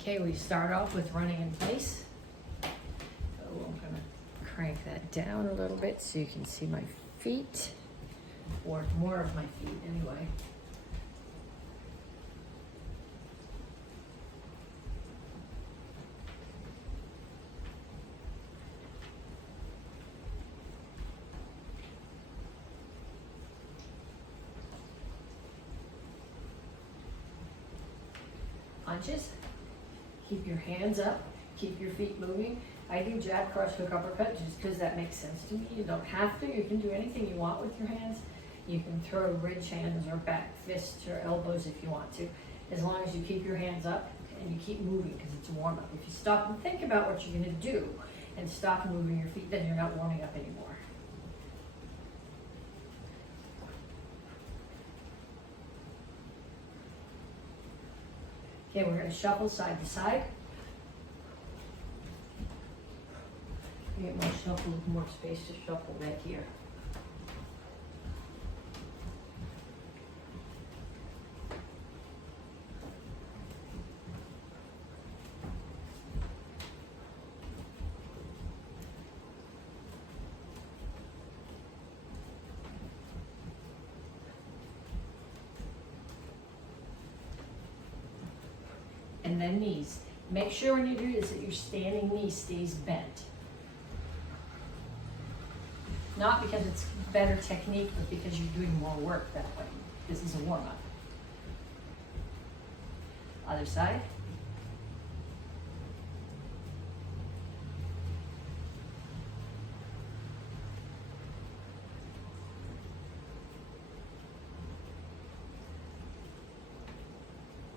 Okay, we start off with running in place. So I'm gonna crank that down a little bit so you can see my feet, or more of my feet anyway. Punches. Keep your hands up, keep your feet moving. I do jab, cross, hook, uppercut just because that makes sense to me. You don't have to. You can do anything you want with your hands. You can throw ridge hands or back fists or elbows if you want to, as long as you keep your hands up and you keep moving because it's a warm-up. If you stop and think about what you're going to do and stop moving your feet, then you're not warming up anymore. Okay, we're going to shuffle side to side. Get more shuffle with more space to shuffle back here. And then knees. Make sure when you do this that your standing knee stays bent. Not because it's better technique, but because you're doing more work that way. This is a warm-up. Other side.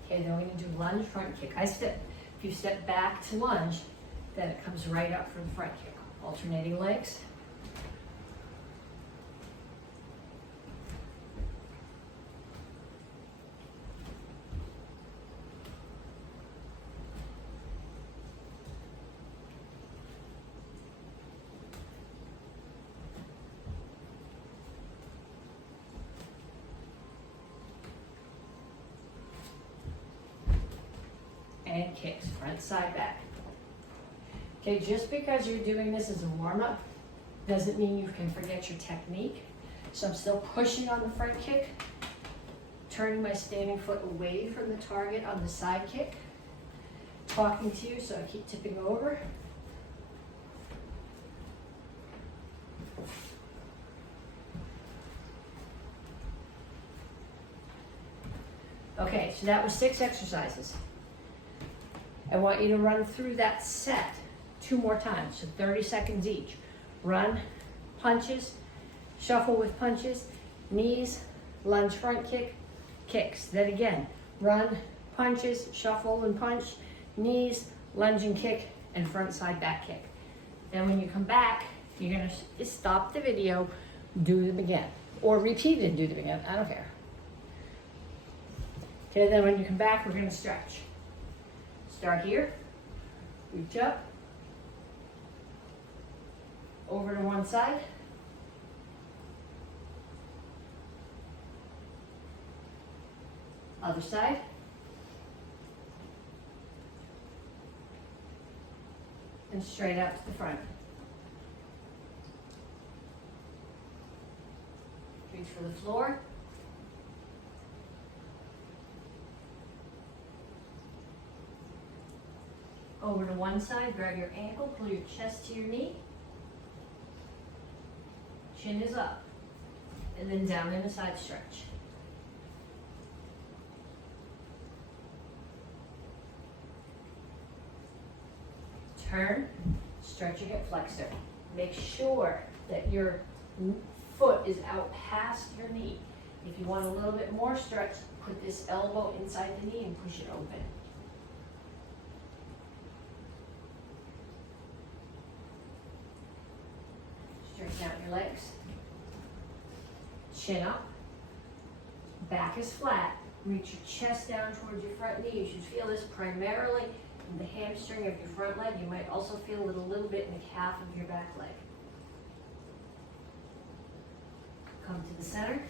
Okay, then we're going to do lunge, front kick. If you step back to lunge, then it comes right up for the front kick. Alternating legs. And kicks, front, side, back. Okay, just because you're doing this as a warm-up doesn't mean you can forget your technique. So I'm still pushing on the front kick, turning my standing foot away from the target on the side kick, talking to you so I keep tipping over. Okay, so that was 6 exercises. I want you to run through that set 2 more times, so 30 seconds each. Run, punches, shuffle with punches, knees, lunge, front kick, kicks. Then again, run, punches, shuffle and punch, knees, lunge and kick, and front, side, back kick. Then when you come back, you're gonna just stop the video, do them again. Or repeat it and do them again, I don't care. Okay, then when you come back, we're gonna stretch. Start here, reach up, over to one side, other side, and straight out to the front. Reach for the floor. Over to one side, grab your ankle, pull your chest to your knee. Chin is up. And then down in a side stretch. Turn, stretch your hip flexor. Make sure that your foot is out past your knee. If you want a little bit more stretch, put this elbow inside the knee and push it open. Straighten out your legs. Chin up. Back is flat. Reach your chest down towards your front knee. You should feel this primarily in the hamstring of your front leg. You might also feel it a little bit in the calf of your back leg. Come to the center.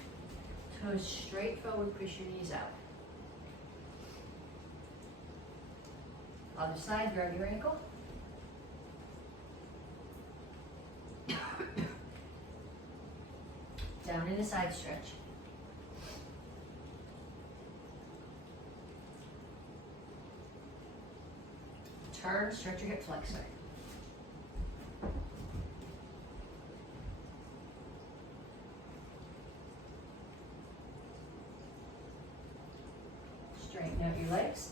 Toes straight forward. Push your knees out. Other side, grab your ankle. Down in a side stretch. Turn, stretch your hip flexor. Straighten out your legs.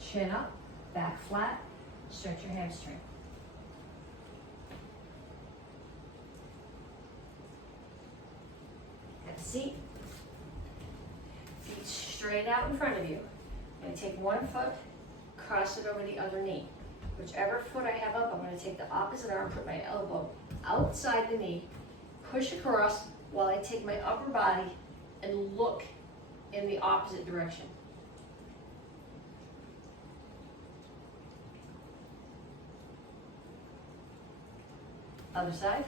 Chin up, back flat, stretch your hamstring. Have a seat. Feet straight out in front of you. I'm going to take one foot, cross it over the other knee. Whichever foot I have up, I'm going to take the opposite arm, put my elbow outside the knee, push across while I take my upper body and look in the opposite direction. Other side.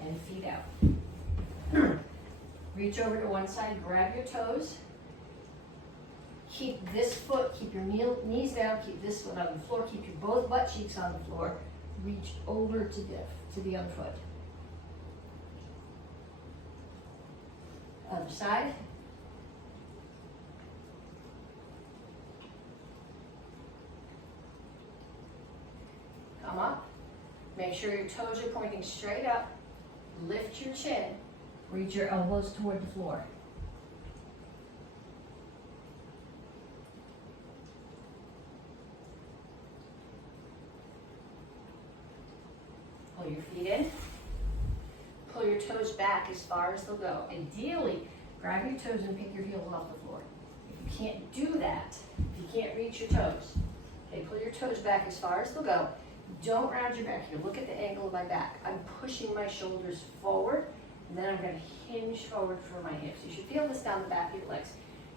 And feet out. Reach over to one side, grab your toes. Keep this foot, keep your knees down, keep this foot on the floor, keep your both butt cheeks on the floor. Reach over to the other foot. Other side. Come up. Make sure your toes are pointing straight up. Lift your chin. Reach your elbows toward the floor. Pull your feet in. Pull your toes back as far as they'll go. Ideally, grab your toes and pick your heels off the floor. If you can't do that, if you can't reach your toes, okay, pull your toes back as far as they'll go. Don't round your back here. Look at the angle of my back. I'm pushing my shoulders forward, and then I'm going to hinge forward for my hips. You should feel this down the back of your legs.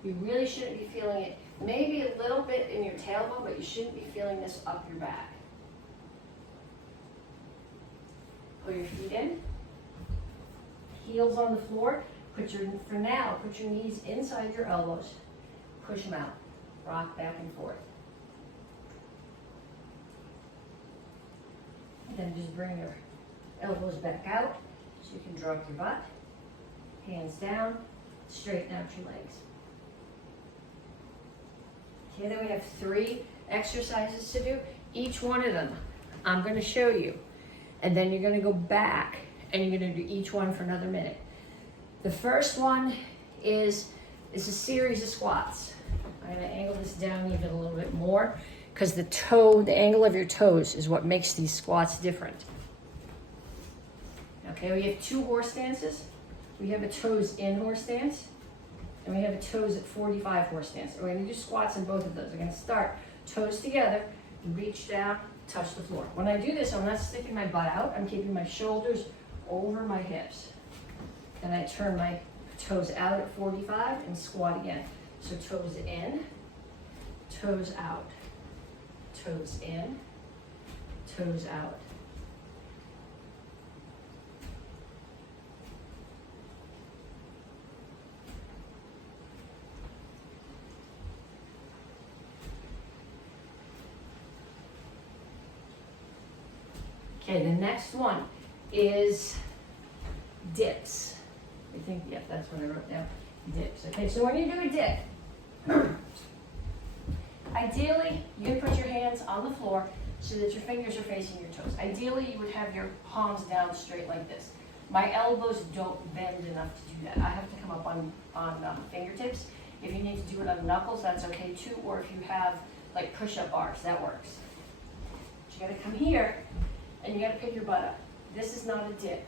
You really shouldn't be feeling it, maybe a little bit in your tailbone, but you shouldn't be feeling this up your back. Pull your feet in. Heels on the floor. For now, put your knees inside your elbows. Push them out. Rock back and forth. Then just bring your elbows back out so you can drop your butt. Hands down, straighten out your legs. Okay, then we have 3 exercises to do. Each one of them I'm going to show you. And then you're going to go back and you're going to do each one for another minute. The first one is a series of squats. I'm going to angle this down even a little bit more, because the angle of your toes is what makes these squats different. Okay, we have 2 horse stances. We have a toes in horse stance, and we have a toes at 45 horse stance. And we're gonna do squats in both of those. We're gonna start toes together, reach down, touch the floor. When I do this, I'm not sticking my butt out. I'm keeping my shoulders over my hips. Then I turn my toes out at 45 and squat again. So toes in, toes out. Toes in, toes out. Okay, the next one is dips. I think, yeah, that's what I wrote down. Dips. Okay, so when you do a dip, ideally, you put your hands on the floor so that your fingers are facing your toes. Ideally, you would have your palms down straight like this. My elbows don't bend enough to do that. I have to come up on fingertips. If you need to do it on knuckles, that's okay too. Or if you have like push-up bars, that works. But you gotta come here and you gotta pick your butt up. This is not a dip.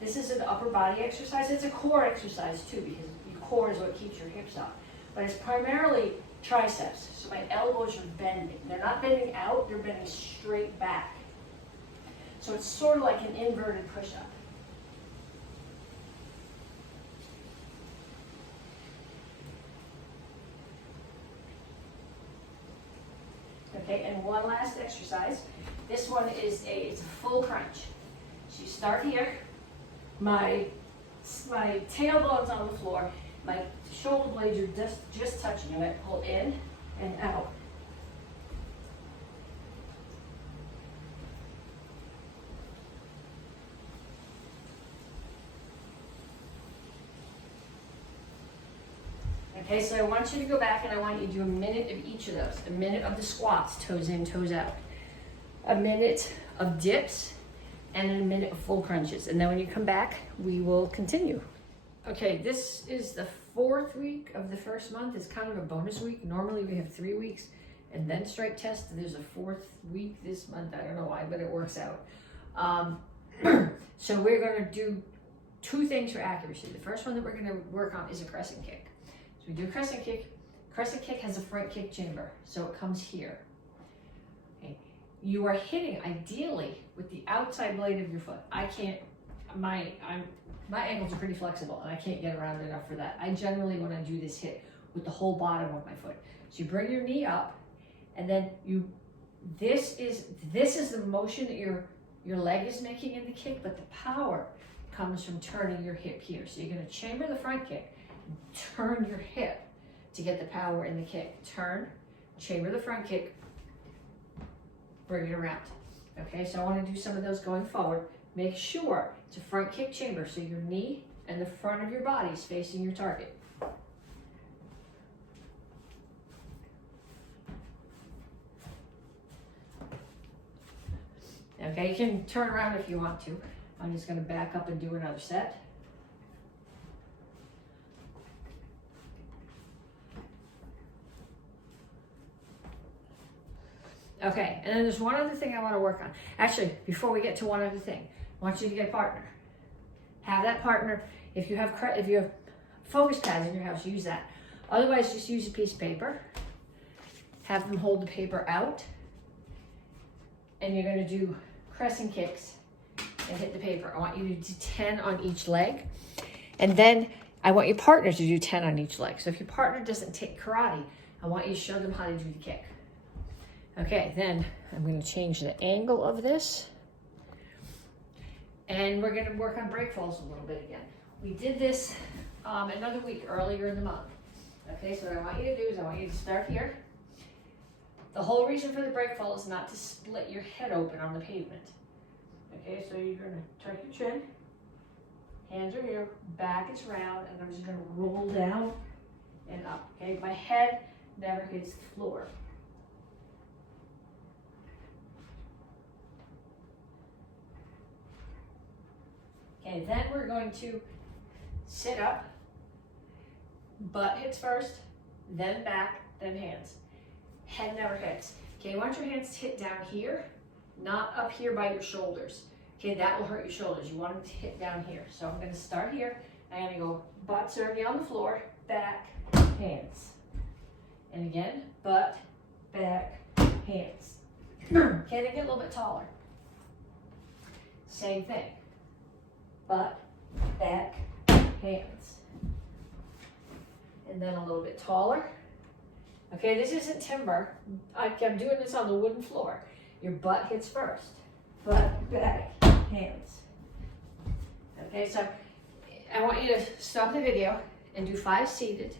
This is an upper body exercise. It's a core exercise too, because your core is what keeps your hips up. But it's primarily triceps. So my elbows are bending. They're not bending out, they're bending straight back. So it's sort of like an inverted push-up. Okay, and one last exercise. This one is it's a full crunch. So you start here, My tailbone's on the floor. My shoulder blades are just touching. I'm going to pull in and out. Okay, so I want you to go back and I want you to do a minute of each of those. A minute of the squats, toes in, toes out. A minute of dips, and a minute of full crunches. And then when you come back, we will continue. Okay, this is the 4th week of the first month. It's kind of a bonus week. Normally we have 3 weeks and then strike test. There's a 4th week this month. I don't know why, but it works out. So we're gonna do 2 things for accuracy. The first one that we're gonna work on is a crescent kick. So we do a crescent kick. Crescent kick has a front kick chamber, so it comes here. Okay. You are hitting ideally with the outside blade of your foot. I can't, my ankles are pretty flexible and I can't get around enough for that. I generally, when I do this, hit with the whole bottom of my foot. So you bring your knee up and then this is the motion that your leg is making in the kick, but the power comes from turning your hip here. So you're gonna chamber the front kick, turn your hip to get the power in the kick. Turn, chamber the front kick, bring it around. Okay, so I want to do some of those going forward. Make sure it's a front kick chamber, so your knee and the front of your body is facing your target. Okay, you can turn around if you want to. I'm just going to back up and do another set. Okay, and then there's one other thing I want to work on. Actually, before we get to one other thing, I want you to get a partner. Have that partner. If you have focus pads in your house, use that. Otherwise, just use a piece of paper. Have them hold the paper out. And you're going to do crescent kicks and hit the paper. I want you to do 10 on each leg. And then I want your partner to do 10 on each leg. So if your partner doesn't take karate, I want you to show them how to do the kick. Okay, then I'm going to change the angle of this. And we're going to work on break falls a little bit again. We did this another week earlier in the month. Okay, so what I want you to do is I want you to start here. The whole reason for the break fall is not to split your head open on the pavement. Okay, so you're going to tuck your chin. Hands are here, back is round, and I'm just going to roll down and up. Okay, my head never hits the floor. Okay, then we're going to sit up, butt hits first, then back, then hands. Head never hits. Okay, I want your hands to hit down here, not up here by your shoulders. Okay, that will hurt your shoulders. You want them to hit down here. So I'm going to start here. I'm going to go butt certainly on the floor, back, hands. And again, butt, back, hands. Okay, they get a little bit taller. Same thing. Butt, back, hands. And then a little bit taller. Okay, this isn't timber. I'm doing this on the wooden floor. Your butt hits first. Butt, back, hands. Okay, so I want you to stop the video and do 5 seated,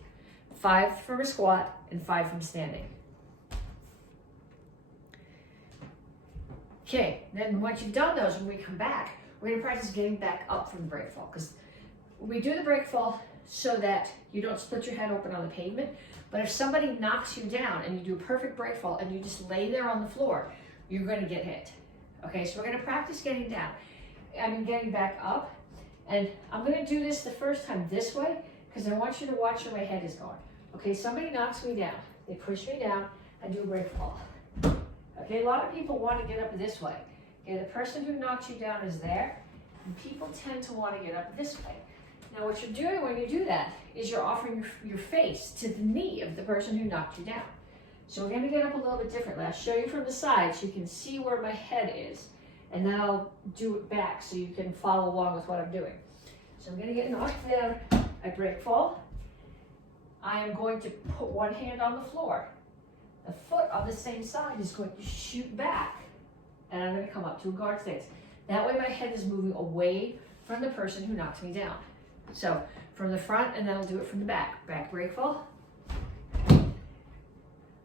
5 from a squat, and 5 from standing. Okay, then once you've done those, when we come back, we're going to practice getting back up from the break fall, because we do the break fall so that you don't split your head open on the pavement. But if somebody knocks you down and you do a perfect break fall and you just lay there on the floor, you're going to get hit. Okay, so we're going to practice getting down. Getting back up. And I'm going to do this the first time this way because I want you to watch where my head is going. Okay, somebody knocks me down. They push me down. I do a break fall. Okay, a lot of people want to get up this way. Okay, the person who knocks you down is there, and people tend to want to get up this way. Now what you're doing when you do that is you're offering your face to the knee of the person who knocked you down. So we're going to get up a little bit differently. I'll show you from the side so you can see where my head is, and then I'll do it back so you can follow along with what I'm doing. So I'm going to get knocked down. I break fall. I am going to put one hand on the floor. The foot on the same side is going to shoot back, and I'm going to come up to a guard stance. That way my head is moving away from the person who knocks me down. So from the front, and then I'll do it from the back. Back break fall.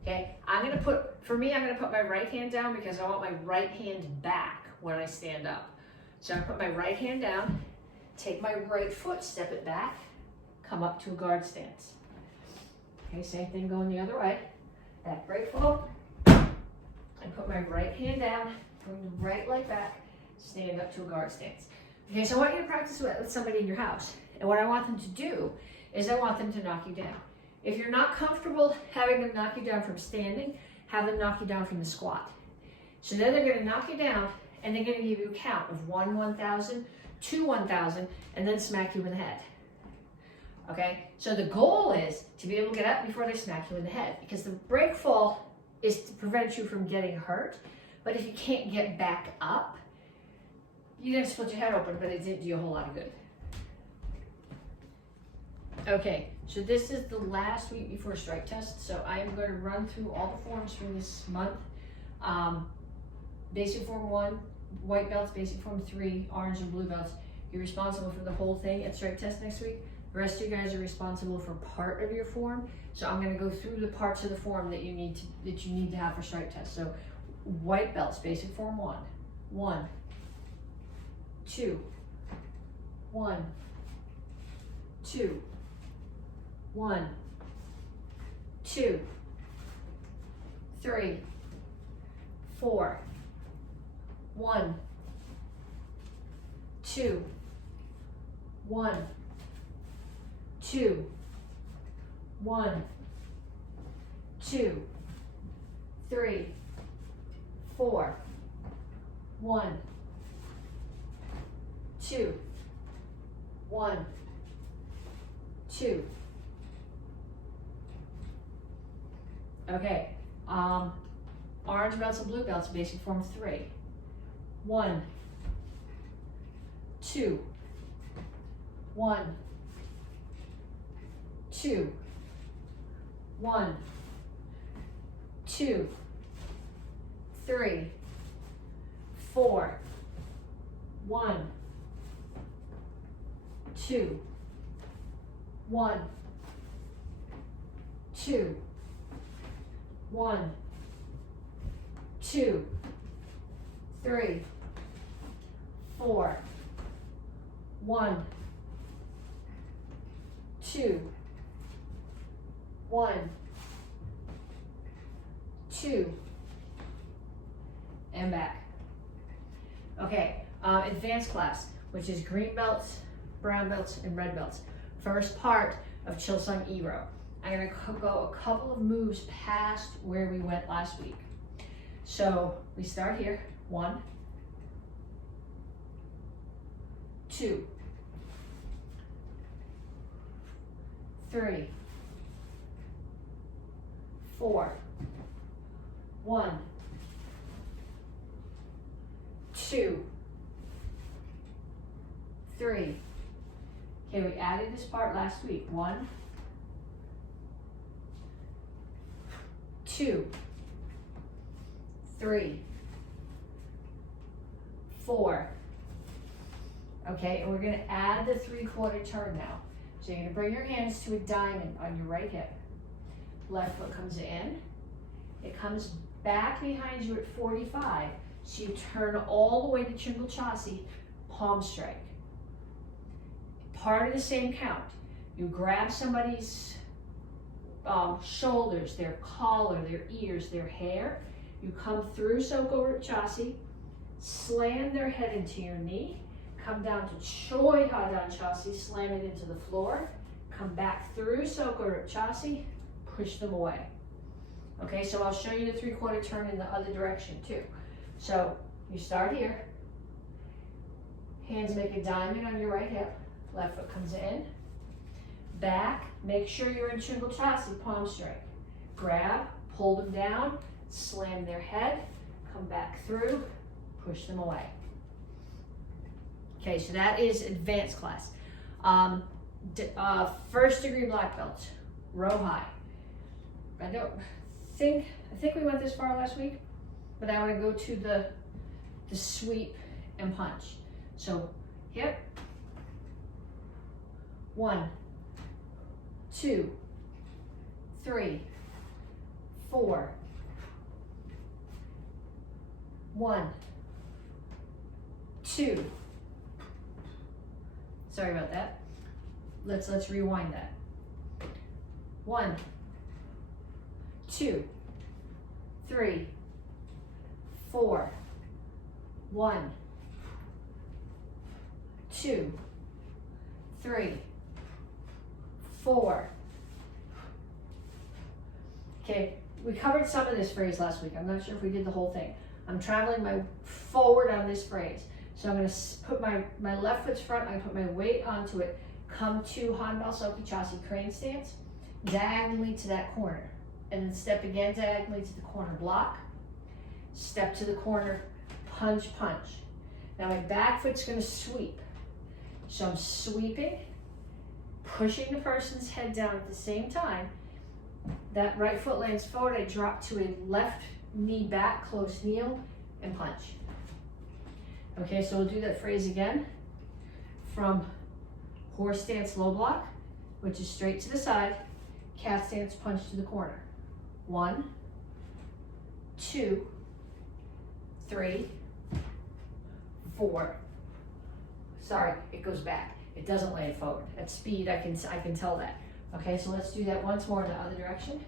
Okay, I'm gonna put my right hand down because I want my right hand back when I stand up. So I put my right hand down, take my right foot, step it back, come up to a guard stance. Okay, same thing going the other way. Back break fall. I put my right hand down, bring the right leg back, stand up to a guard stance. Okay, so I want you to practice with somebody in your house. And what I want them to do is I want them to knock you down. If you're not comfortable having them knock you down from standing, have them knock you down from the squat. So then they're gonna knock you down and they're gonna give you a count of 1, 1,000, 2, 1,000, and then smack you in the head. Okay, so the goal is to be able to get up before they smack you in the head, because the break fall is to prevent you from getting hurt. But if you can't get back up, you didn't split your head open, but it didn't do you a whole lot of good. Okay, so this is the last week before strike test. So I am going to run through all the forms for this month. Basic form 1, white belts, basic form 3, orange and blue belts. You're responsible for the whole thing at strike test next week. The rest of you guys are responsible for part of your form. So I'm going to go through the parts of the form that you need to have for strike test. So white belts, basic form 1, 1, 2, 1, 2, 1, 2, 3, 4, 1, 2, 1, 2, 1, 2, 3, 4, 1, 2, 1, 2. Okay, orange belts and blue belts, basic form 3. 1, 2, 1, 2, 1, 2, 3, 4, 1, 2, 1, 2, 1, 2, 3, 4, 1, 2, 1, 2, and back. Okay, advanced class, which is green belts, brown belts, and red belts. First part of Chilsung E-row. I'm gonna go a couple of moves past where we went last week. So we start here, 1, 2, 3, 4, 1, 2, 3. Okay, we added this part last week. 1, 2, 3, 4. Okay, and we're going to add the 3/4 turn now. So you're going to bring your hands to a diamond on your right hip. Left foot comes in. It comes back behind you at 45. So you turn all the way to Chingle Chassi, palm strike. Part of the same count. You grab somebody's shoulders, their collar, their ears, their hair. You come through Soko Chassi, slam their head into your knee, come down to Choi Hadan Chassi, slam it into the floor, come back through Soko Chassi, push them away. Okay, so I'll show you the 3/4 turn in the other direction too. So you start here, hands make a diamond on your right hip, left foot comes in, back, make sure you're in Chingle Chassi, palm strike. Grab, pull them down, slam their head, come back through, push them away. Okay, so that is advanced class. First degree black belt, row high. I think we went this far last week, but I want to go to the sweep and punch. So hip, 1, 2, 3, 4, 1, 2. Sorry about that. Let's rewind that. 1, 2, 3, 4, 1, 2, 3, 4. Okay, we covered some of this phrase last week. I'm not sure if we did the whole thing. I'm traveling my forward on this phrase. So I'm going to put my left foot's front, I put my weight onto it, come to Hanbal Soki Chasi crane stance, diagonally to that corner. And then step again diagonally to the corner block, step to the corner, punch, punch. Now my back foot's going to sweep. So I'm sweeping, pushing the person's head down at the same time. That right foot lands forward, I drop to a left knee back, close kneel, and punch. Okay, so we'll do that phrase again from horse stance low block, which is straight to the side, cat stance punch to the corner. 1, 2, 3, 4. Sorry, it goes back. It doesn't land forward. At speed, I can tell that. Okay, so let's do that once more in the other direction.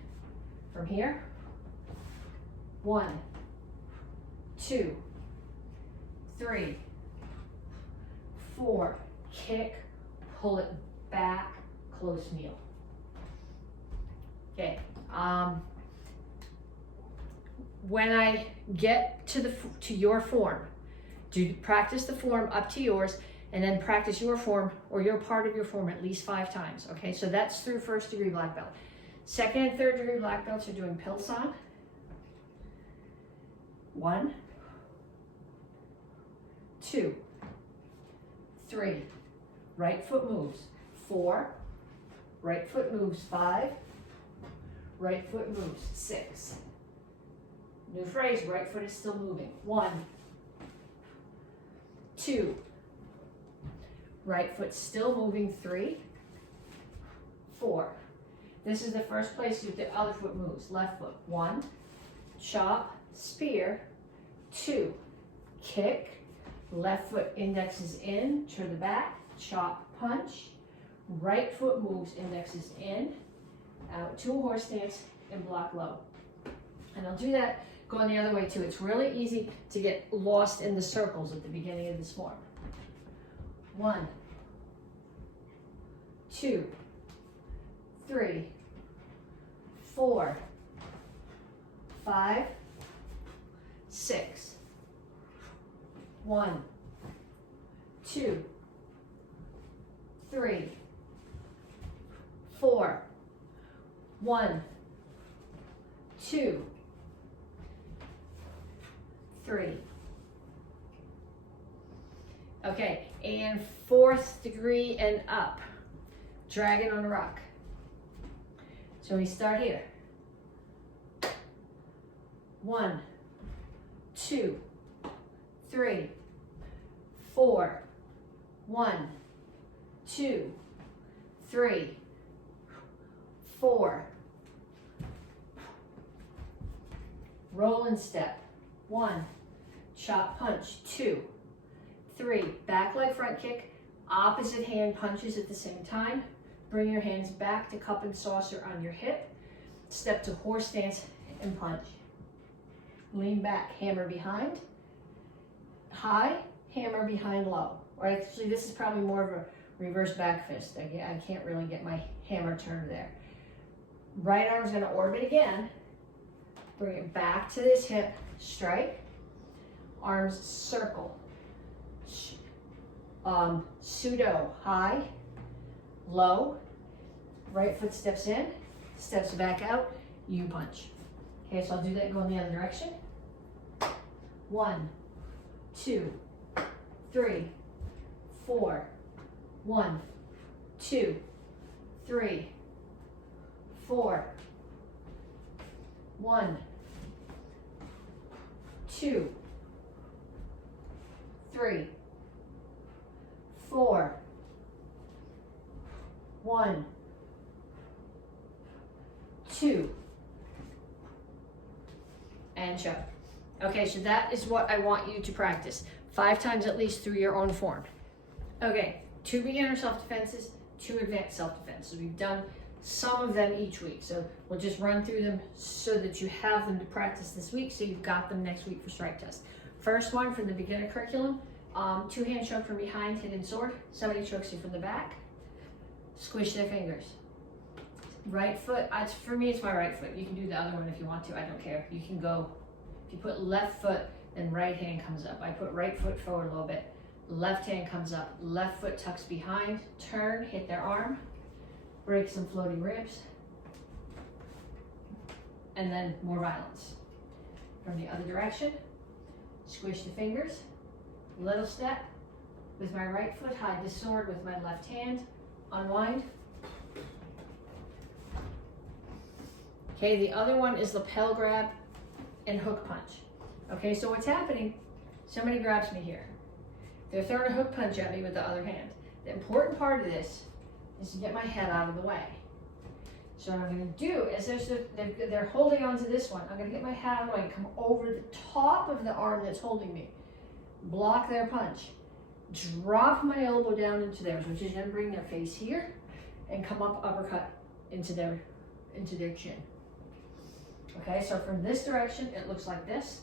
From here. 1, 2, 3, 4. Kick, pull it back, close kneel. Okay. When I get to your form, practice the form up to yours, and then practice your form or your part of your form at least 5 times. Okay, so that's through 1st degree black belt. 2nd and 3rd degree black belts are doing Pilsan. 1, 2, 3. Right foot moves. 4. Right foot moves. 5. Right foot moves. 6. New phrase, right foot is still moving. 1, 2. Right foot still moving. 3, 4. This is the first place the other foot moves. Left foot. 1, chop, spear. 2, kick. Left foot indexes in to the back. Chop, punch. Right foot moves, indexes in, out to a horse stance, and block low. And I'll do that going the other way too. It's really easy to get lost in the circles at the beginning of this form. 1, 2, 3, 4, 5, 6. 1, 2, 3, 4. 1, 2, 3. Okay, and 4th degree and up. Dragon on a rock. So we start here. 1, 2, 3, 4. 1, 2, 3, 4. Roll and step. 1, chop punch. 2, 3. Back leg front kick. Opposite hand punches at the same time. Bring your hands back to cup and saucer on your hip. Step to horse stance and punch. Lean back, hammer behind. High, hammer behind low. Or actually, this is probably more of a reverse back fist. I can't really get my hammer turned there. Right arm's going to orbit again. Bring it back to this hip. Strike. Arms circle. Pseudo. High. Low. Right foot steps in. Steps back out. You punch. Okay, so I'll do that and go in the other direction. 1, 2, 3, 4. 1, 2, 3, 4. 1, 2, 3, 4. 1, 2, and show. Okay, so that is what I want you to practice 5 times at least through your own form. Okay, 2 beginner self-defenses, 2 advanced self-defenses. We've done some of them each week, so we'll just run through them so that you have them to practice this week, so you've got them next week for strike test. First one for the beginner curriculum, 2-hand choke from behind, hidden sword. Somebody chokes you from the back, squish their fingers. Right foot, for me it's my right foot. You can do the other one if you want to, I don't care. You can go, if you put left foot, then right hand comes up. I put right foot forward a little bit, left hand comes up, left foot tucks behind, turn, hit their arm, break some floating ribs, and then more violence. From the other direction, squish the fingers, little step, with my right foot, hide the sword with my left hand, unwind. Okay, the other one is lapel grab and hook punch. Okay, so what's happening, somebody grabs me here. They're throwing a hook punch at me with the other hand. The important part of this is to get my head out of the way. So what I'm gonna do is they're holding on to this one. I'm gonna get my head out of the way and come over the top of the arm that's holding me. Block their punch. Drop my elbow down into theirs, which is gonna bring their face here, and come up uppercut into their chin. Okay, so from this direction, it looks like this.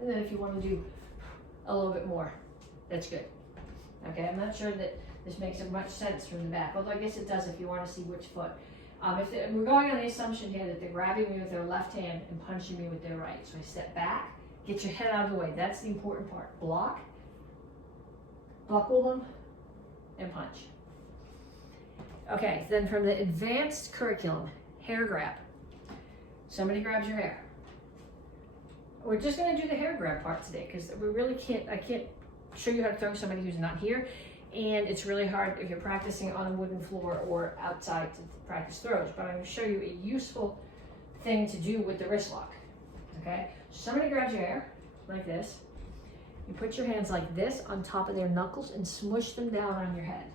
And then if you want to do a little bit more, that's good. Okay, I'm not sure that this makes much sense from the back, although I guess it does if you want to see which foot. We're going on the assumption here that they're grabbing me with their left hand and punching me with their right. So I step back, get your head out of the way. That's the important part. Block, buckle them, and punch. Okay, then from the advanced curriculum, hair grab. Somebody grabs your hair. We're just gonna do the hair grab part today because we really I can't show you how to throw somebody who's not here. And it's really hard if you're practicing on a wooden floor or outside to practice throws, but I'm gonna show you a useful thing to do with the wrist lock, okay? Somebody grabs your hair like this. You put your hands like this on top of their knuckles and smush them down on your head.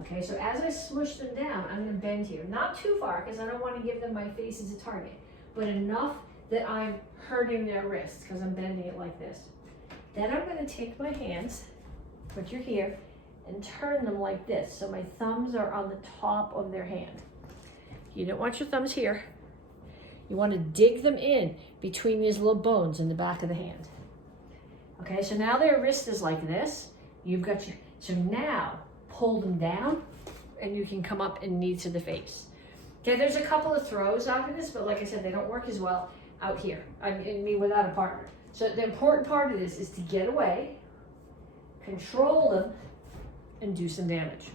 Okay, so as I smush them down, I'm gonna bend here. Not too far, because I don't wanna give them my face as a target, but enough that I'm hurting their wrists, because I'm bending it like this. Then I'm gonna take my hands, put your here, and turn them like this, so my thumbs are on the top of their hand. You don't want your thumbs here. You wanna dig them in between these little bones in the back of the hand. Okay, so now their wrist is like this. You've got your, so now, pull them down and you can come up and knee to the face. Okay, there's a couple of throws out of this, but like I said, they don't work as well out here. I mean, without a partner. So the important part of this is to get away, control them, and do some damage.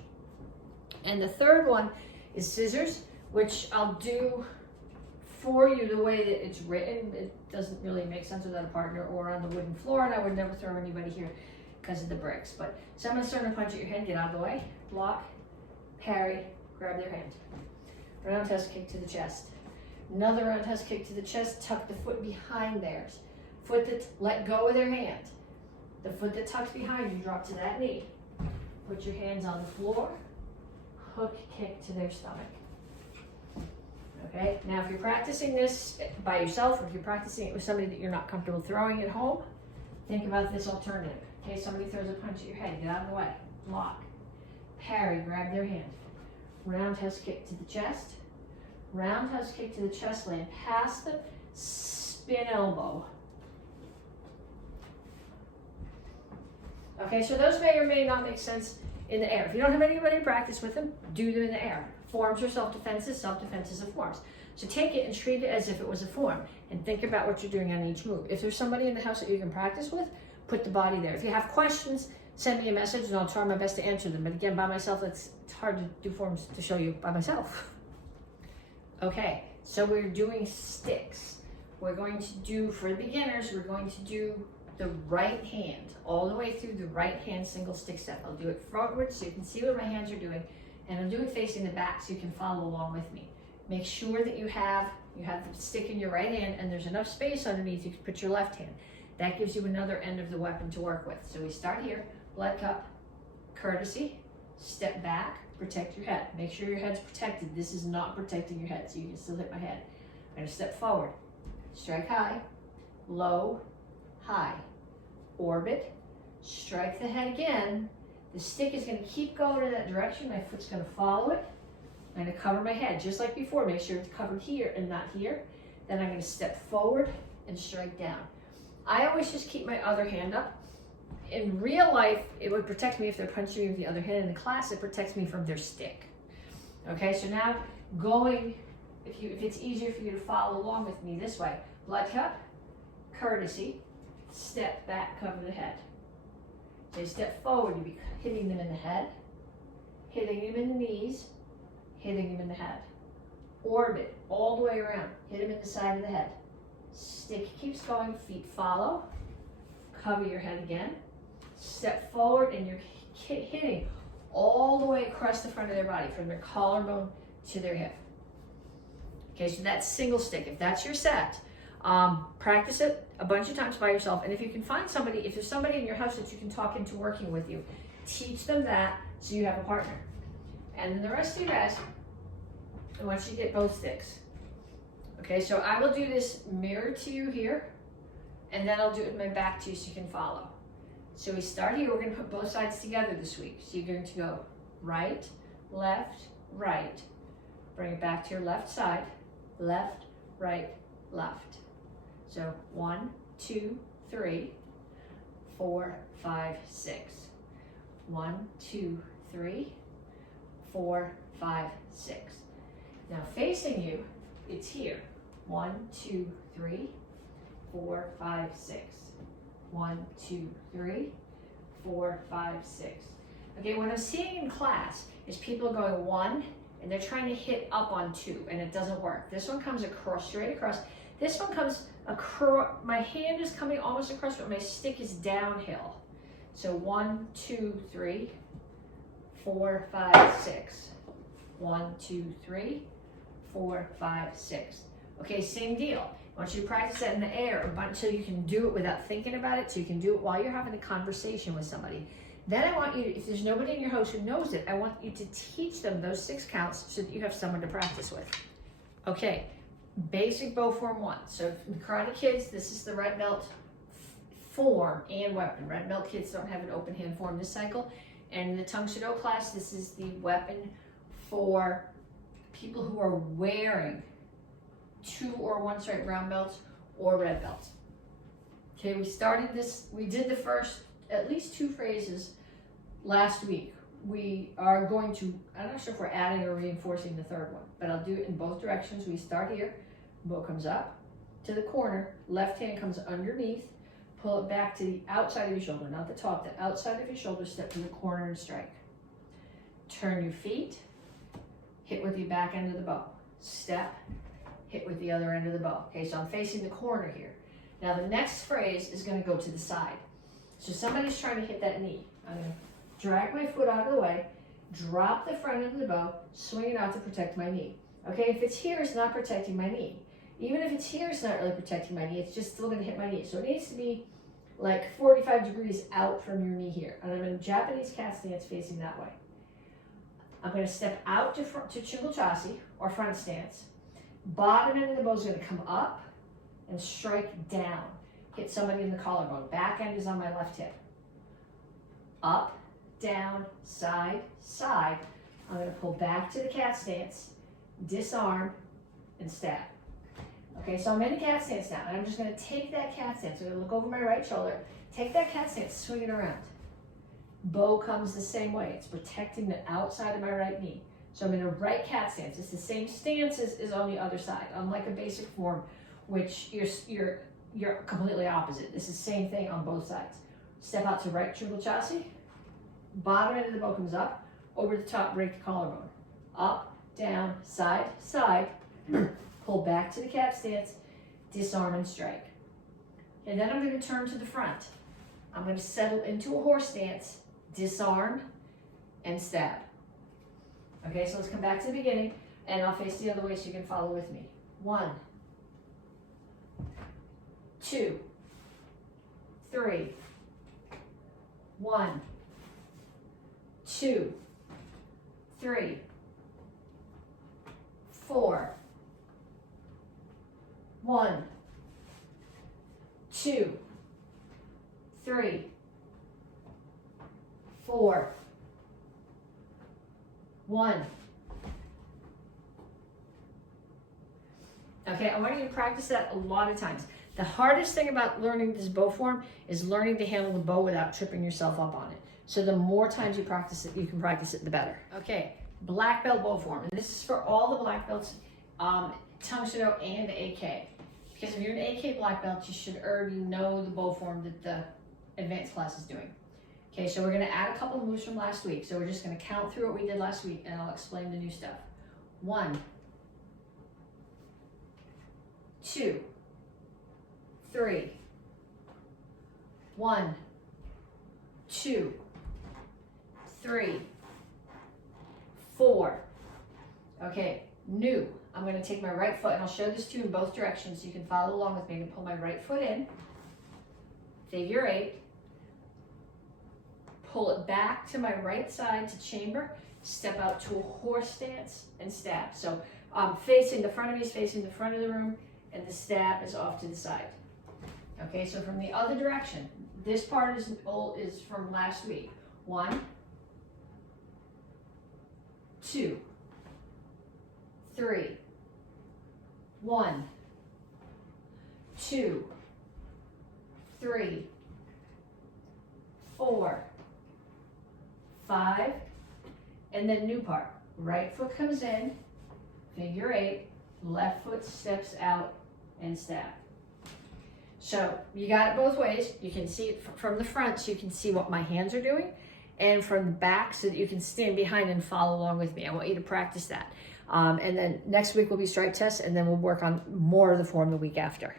And the third one is scissors, which I'll do for you the way that it's written. It doesn't really make sense without a partner or on the wooden floor, and I would never throw anybody here because of the bricks. But someone's starting to punch at your head, get out of the way, block, parry, grab their hand. Roundhouse kick to the chest. Another roundhouse kick to the chest, tuck the foot behind theirs. Foot that let go of their hand. The foot that tucks behind you, drop to that knee. Put your hands on the floor, hook kick to their stomach. Okay, now if you're practicing this by yourself, or if you're practicing it with somebody that you're not comfortable throwing at home, think about this alternative. Okay, somebody throws a punch at your head, get out of the way, block, parry, grab their hand. Roundhouse kick to the chest, roundhouse kick to the chest, land past them, spin elbow. Okay, so those may or may not make sense in the air. If you don't have anybody to practice with them, do them in the air. Forms are self-defenses, self-defenses are forms. So take it and treat it as if it was a form and think about what you're doing on each move. If there's somebody in the house that you can practice with, put the body there. If you have questions, send me a message and I'll try my best to answer them. But again, by myself, it's hard to do forms to show you by myself. Okay, so we're doing sticks. We're going to do, for beginners, we're going to do the right hand, all the way through the right hand single stick set. I'll do it frontwards so you can see what my hands are doing, and I'll do it facing the back so you can follow along with me. Make sure that you have the stick in your right hand and there's enough space underneath you to put your left hand. That gives you another end of the weapon to work with. So we start here, blood cup, courtesy, step back, protect your head. Make sure your head's protected. This is not protecting your head, so you can still hit my head. I'm gonna step forward, strike high, low, high, orbit, strike the head again. The stick is gonna keep going in that direction. My foot's gonna follow it. I'm gonna cover my head, just like before. Make sure it's covered here and not here. Then I'm gonna step forward and strike down. I always just keep my other hand up. In real life, it would protect me if they're punching me with the other hand. In the class, it protects me from their stick. Okay, so now going, if it's easier for you to follow along with me this way, blood cup, courtesy, step back, cover the head. So you step forward, you be hitting them in the head, hitting them in the knees, hitting them in the head. Orbit all the way around, hit them in the side of the head. Stick keeps going, feet follow, cover your head again, step forward, and you're hitting all the way across the front of their body, from their collarbone to their hip. Okay, so that's single stick. If that's your set, practice it a bunch of times by yourself. And if you can find somebody, if there's somebody in your house that you can talk into working with you, teach them that so you have a partner. And then the rest of you guys, I want you to get both sticks. Okay, so I will do this mirror to you here, and then I'll do it with my back to you so you can follow. So we start here, we're gonna put both sides together this week. So you're going to go right, left, right. Bring it back to your left side, left, right, left. So 1, 2, 3, 4, 5, 6. 1, 2, 3, 4, 5, 6. Now facing you, it's here. 1, 2, 3, 4, 5, 6. 1, 2, 3, 4, 5, 6. Okay, what I'm seeing in class is people going 1 and they're trying to hit up on 2 and it doesn't work. This one comes across, straight across. This one comes across, my hand is coming almost across, but my stick is downhill. So 1, 2, 3, 4, 5, 6. 1, 2, 3, 4, 5, 6. Okay, same deal. I want you to practice that in the air until you can do it without thinking about it, so you can do it while you're having a conversation with somebody. Then I want you to, if there's nobody in your house who knows it, I want you to teach them those 6 counts so that you have someone to practice with. Okay, basic bow form 1. So in the Karate Kids, this is the red belt form and weapon. Red belt kids don't have an open hand form this cycle. And in the Tang Soo Do class, this is the weapon for people who are wearing 2 or 1 stripe brown belts or red belts. Okay, we started this, we did the first at least 2 phrases last week. We are going to, I'm not sure if we're adding or reinforcing the 3rd one, but I'll do it in both directions. We start here, bow comes up to the corner, left hand comes underneath, pull it back to the outside of your shoulder, not the top, the outside of your shoulder, step to the corner and strike. Turn your feet, hit with the back end of the bow, step, hit with the other end of the bow. Okay, so I'm facing the corner here. Now the next phrase is going to go to the side. So somebody's trying to hit that knee. I'm going to drag my foot out of the way, drop the front end of the bow, swing it out to protect my knee. Okay, if it's here, it's not protecting my knee. Even if it's here, it's not really protecting my knee. It's just still going to hit my knee. So it needs to be like 45 degrees out from your knee here. And I'm in a Japanese cat stance facing that way. I'm going to step out to Chingulchasi, or front stance. Bottom end of the bow is going to come up and strike down. Hit somebody in the collarbone. Back end is on my left hip. Up, down, side, side. I'm going to pull back to the cat stance, disarm, and stab. Okay, so I'm in a cat stance now, and I'm just going to take that cat stance. I'm going to look over my right shoulder, take that cat stance, swing it around. Bow comes the same way. It's protecting the outside of my right knee. So I'm in a right cat stance. It's the same stance as on the other side, unlike a basic form, which you're completely opposite. This is the same thing on both sides. Step out to right Chingulchasi. Bottom end of the bow comes up. Over the top, break the collarbone. Up, down, side, side. Pull back to the cat stance. Disarm and strike. And then I'm going to turn to the front. I'm going to settle into a horse stance. Disarm and stab. Okay, so let's come back to the beginning, and I'll face the other way so you can follow with me. 1, 2, 3. 1, 2, 3, 4, 1, 2, 3, 4, 1. Okay, I want you to practice that a lot of times. The hardest thing about learning this bow form is learning to handle the bow without tripping yourself up on it. So the more times you practice it, you can practice it, the better. Okay, black belt bow form. And this is for all the black belts, Tang Soo Do and AK. Because if you're an AK black belt, you should already know the bow form that the advanced class is doing. Okay, so we're gonna add a couple moves from last week. So we're just gonna count through what we did last week and I'll explain the new stuff. 1, 2, 3, 1, 2, 3, 4. Okay, new. I'm going to take my right foot and I'll show this to you in both directions so you can follow along with me. I'm going to pull my right foot in, figure 8, pull it back to my right side to chamber, step out to a horse stance and stab. So facing the front of me is facing the front of the room and the stab is off to the side. Okay, so from the other direction, this part is from last week. 1, 2, 3, 1, 2, 3, 4, 5, and then new part. Right foot comes in, figure 8, left foot steps out and stab. So you got it both ways. You can see it from the front so you can see what my hands are doing, and from the back so that you can stand behind and follow along with me. I want you to practice that. And then next week will be stripe tests, and then we'll work on more of the form the week after.